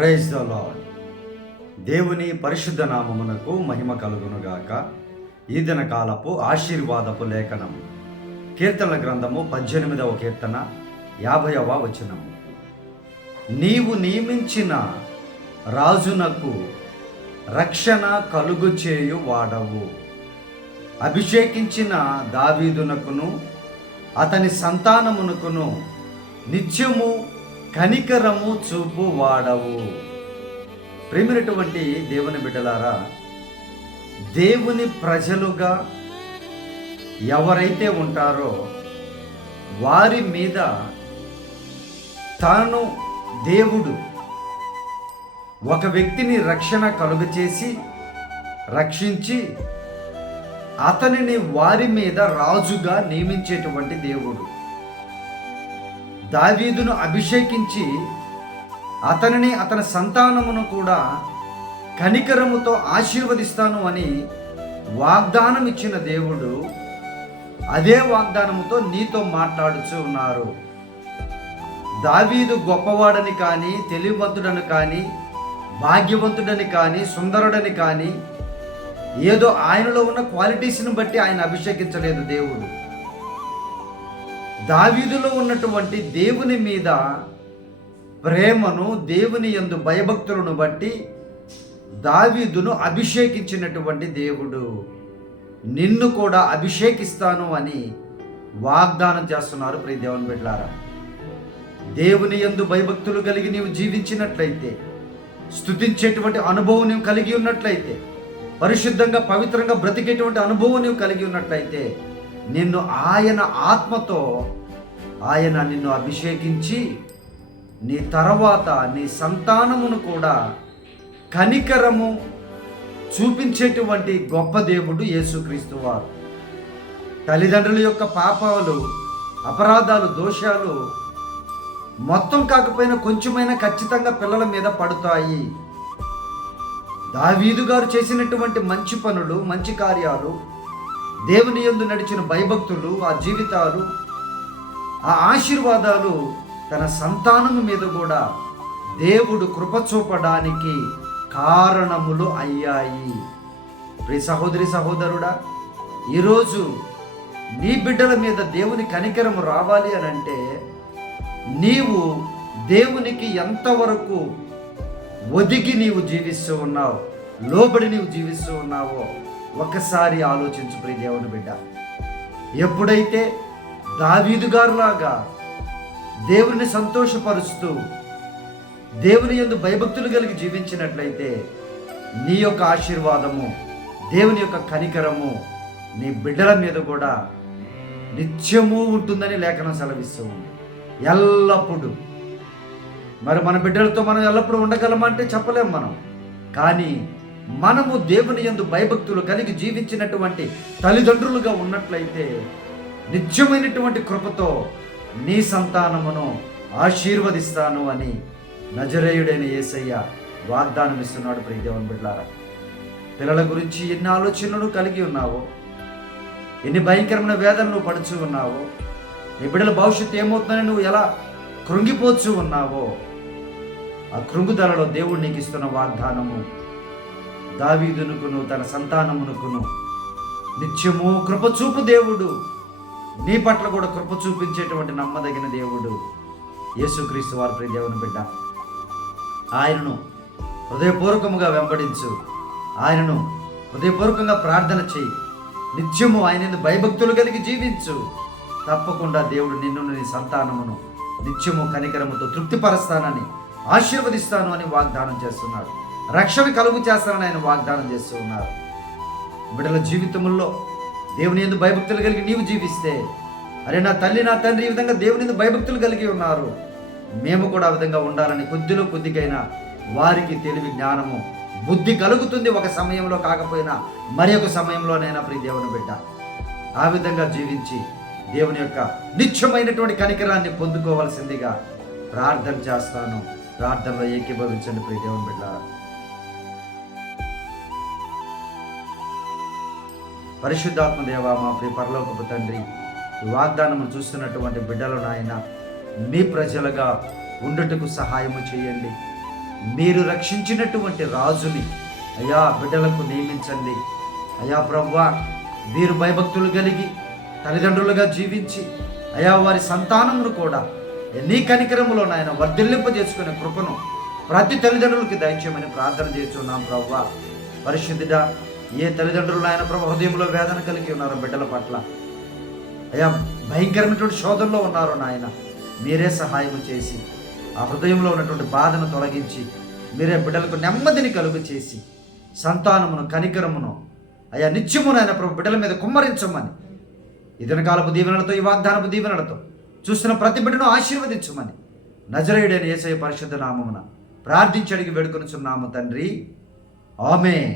Praise the lord. దేవుని పరిశుద్ధ నామమునకు మహిమ కలుగునుగాక. ఈ దిన కాలపు ఆశీర్వాదపు లేఖనం కీర్తనల గ్రంథము 18వ కీర్తన 50వ వచనము. నీవు నియమించిన రాజునకు రక్షణ కలుగు చేయు వాడవు. అభిషేకించిన దావీదునకును అతని సంతానమునకును నిత్యము కనికరము చూపు వాడవు. ప్రేమైనటువంటి దేవుని బిడ్డలారా, దేవుని ప్రజలుగా ఎవరైతే ఉంటారో వారి మీద తాను దేవుడు ఒక వ్యక్తిని రక్షణ కలుగచేసి రక్షించి అతనిని వారి మీద రాజుగా నియమించేటువంటి దేవుడు. దావీదును అభిషేకించి అతనిని అతని సంతానమును కూడా కనికరముతో ఆశీర్వదిస్తాను అని వాగ్దానం ఇచ్చిన దేవుడు అదే వాగ్దానముతో నీతో మాట్లాడుచూ ఉన్నారు. దావీదు గొప్పవాడని కానీ, తెలివివంతుడని కానీ, భాగ్యవంతుడని కానీ, సుందరుడని కానీ, ఏదో ఆయనలో ఉన్న క్వాలిటీస్ని బట్టి ఆయన అభిషేకించలేదు దేవుడు. దావీదులో ఉన్నటువంటి దేవుని మీద ప్రేమను, దేవుని యందు భయభక్తులను బట్టి దావీదును అభిషేకించినటువంటి దేవుడు నిన్ను కూడా అభిషేకిస్తాను అని వాగ్దానం చేస్తున్నారు. ప్రియ దేవుని బిడ్డలారా, దేవుని యందు భయభక్తులు కలిగి నీవు జీవించినట్లయితే, స్తుతించేటువంటి అనుభవం నీవు కలిగి ఉన్నట్లయితే, పరిశుద్ధంగా పవిత్రంగా బ్రతికేటువంటి అనుభవం నీవు కలిగి ఉన్నట్లయితే, నిన్ను ఆయన ఆత్మతో ఆయన నిన్ను అభిషేకించి నీ తర్వాత నీ సంతానమును కూడా కనికరము చూపించేటువంటి గొప్ప దేవుడు యేసుక్రీస్తు వారు. తల్లిదండ్రుల యొక్క పాపాలు, అపరాధాలు, దోషాలు మొత్తం కాకపోయినా కొంచెమైనా ఖచ్చితంగా పిల్లల మీద పడుతాయి. దావీదు గారు చేసినటువంటి మంచి పనులు, మంచి కార్యాలు, దేవుని యందు నడిచిన భయభక్తులు, ఆ జీవితాలు, ఆ ఆశీర్వాదాలు తన సంతానము మీద కూడా దేవుడు కృప చూపడానికి కారణములు అయ్యాయి. ప్రియ సహోదరి సహోదరుడా, ఈరోజు నీ బిడ్డల మీద దేవుని కనికరము రావాలి అని అంటే నీవు దేవునికి ఎంతవరకు ఒదిగి నీవు జీవిస్తూ ఉన్నావు, లోబడి నీవు జీవిస్తూ ఉన్నావో ఒకసారి ఆలోచించు ప్రియ దేవుని బిడ్డ. ఎప్పుడైతే దావీదు గారులాగా దేవుని సంతోషపరుస్తూ దేవుని యందు భయభక్తులు కలిగి జీవించినట్లయితే నీ యొక్క ఆశీర్వాదము, దేవుని యొక్క కనికరము నీ బిడ్డల మీద కూడా నిత్యము ఉంటుందని లేఖనం సెలవిస్తూ ఉంది. ఎల్లప్పుడూ. మరి మన బిడ్డలతో మనం ఎల్లప్పుడూ ఉండగలమంటే చెప్పలేం మనం. కానీ మనము దేవుని యందు భయభక్తులు కలిగి జీవించినటువంటి తల్లిదండ్రులుగా ఉన్నట్లయితే నిత్యమైనటువంటి కృపతో నీ సంతానమును ఆశీర్వదిస్తాను అని నజరేయుడైన యేసయ్య వాగ్దానం ఇస్తున్నాడు. ప్రియ దేవుని బిడ్డలారా, పిల్లల గురించి ఎన్ని ఆలోచనలు కలిగి ఉన్నావో, ఎన్ని భయంకరమైన వేదనలు పడుచు ఉన్నావో, నీ బిడ్డల భవిష్యత్తు ఏమవుతుందని నువ్వు ఎలా కృంగిపోచు ఉన్నావో, ఆ కృంగుదలలో దేవుడు నీకు ఇస్తున్న వాగ్దానము దావీదునుకును తన సంతానమునుకును నిత్యము కృపచూపు దేవుడు, నీ పట్ల కూడా కృప చూపించేటువంటి నమ్మదగిన దేవుడు యేసుక్రీస్తు వారి. ప్రియ దేవుని బిడ్డ, ఆయనను హృదయపూర్వకముగా వెంబడించు, ఆయనను హృదయపూర్వకంగా ప్రార్థన చేయి, నిత్యము ఆయన భయభక్తులు కలిగి జీవించు. తప్పకుండా దేవుడు నిన్ను, నీ సంతానమును నిత్యము కనికరముతో తృప్తిపరుస్తానని, ఆశీర్వదిస్తాను అని వాగ్దానం చేస్తున్నాడు. రక్షణ కలుగు చేస్తానని ఆయన వాగ్దానం చేస్తూ ఉన్నారు. బిడ్డల జీవితంలో దేవుని యందు భయభక్తులు కలిగి నీవు జీవిస్తే, అరే నా తల్లి, నా తండ్రి ఈ విధంగా దేవుని యందు భయభక్తులు కలిగి ఉన్నారు, మేము కూడా ఆ విధంగా ఉండాలని కొద్దిలో కొద్దిగైనా వారికి తెలివి, జ్ఞానము, బుద్ధి కలుగుతుంది. ఒక సమయంలో కాకపోయినా మరి ఒక సమయంలోనైనా ప్రియ దేవుని బిడ్డ ఆ విధంగా జీవించి దేవుని యొక్క నిత్యమైనటువంటి కనికరాన్ని పొందుకోవాల్సిందిగా ప్రార్థన చేస్తాను. ప్రార్థనలో ఏకీభవించండి ప్రియ దేవుని బిడ్డలారా. పరిశుద్ధాత్మ దేవా, మా ప్రియ పరలోకపు తండ్రి, ఈ వాగ్దానము చూస్తున్నటువంటి బిడ్డలను ఆయన మీ ప్రజలుగా ఉండుటకు సహాయము చేయండి. మీరు రక్షించినటువంటి రాజుని అయా బిడ్డలకు నియమించండి. అయా ప్రభువా, వీరు భయభక్తులు కలిగి తల్లిదండ్రులుగా జీవించి అయా వారి సంతానమును కూడా నీ కనికరములో నాయన వర్ధిల్లింపజేసుకునే కృపను ప్రతి తల్లిదండ్రులకి దయచేయమని ప్రార్థన చేస్తున్నాం ప్రభువా. పరిశుద్ధుడా, ఏ తల్లిదండ్రులు నాయన ప్రభు హృదయంలో వేదన కలిగి ఉన్నారో బిడ్డల పట్ల, అయా భయంకరమైనటువంటి శోధనలో ఉన్నారో నాయన, మీరే సహాయం చేసి ఆ హృదయంలో ఉన్నటువంటి బాధను తొలగించి మీరే బిడ్డలకు నెమ్మదిని కలుగు చేసి సంతానమును కనికరమును అయా నిత్యము నాయన ప్రభు బిడ్డల మీద కుమ్మరించమని ఈ దినకాలపు దీవెనలతో, ఈ వాగ్దానపు దీవెనలతో చూస్తున్న ప్రతి బిడ్డను ఆశీర్వదించమని నజరేయుడైన యేసయ్య పరిశుద్ధ నామమున ప్రార్థించి అడిగి వేడుకొనుచున్నాము తండ్రి. ఆమేన్.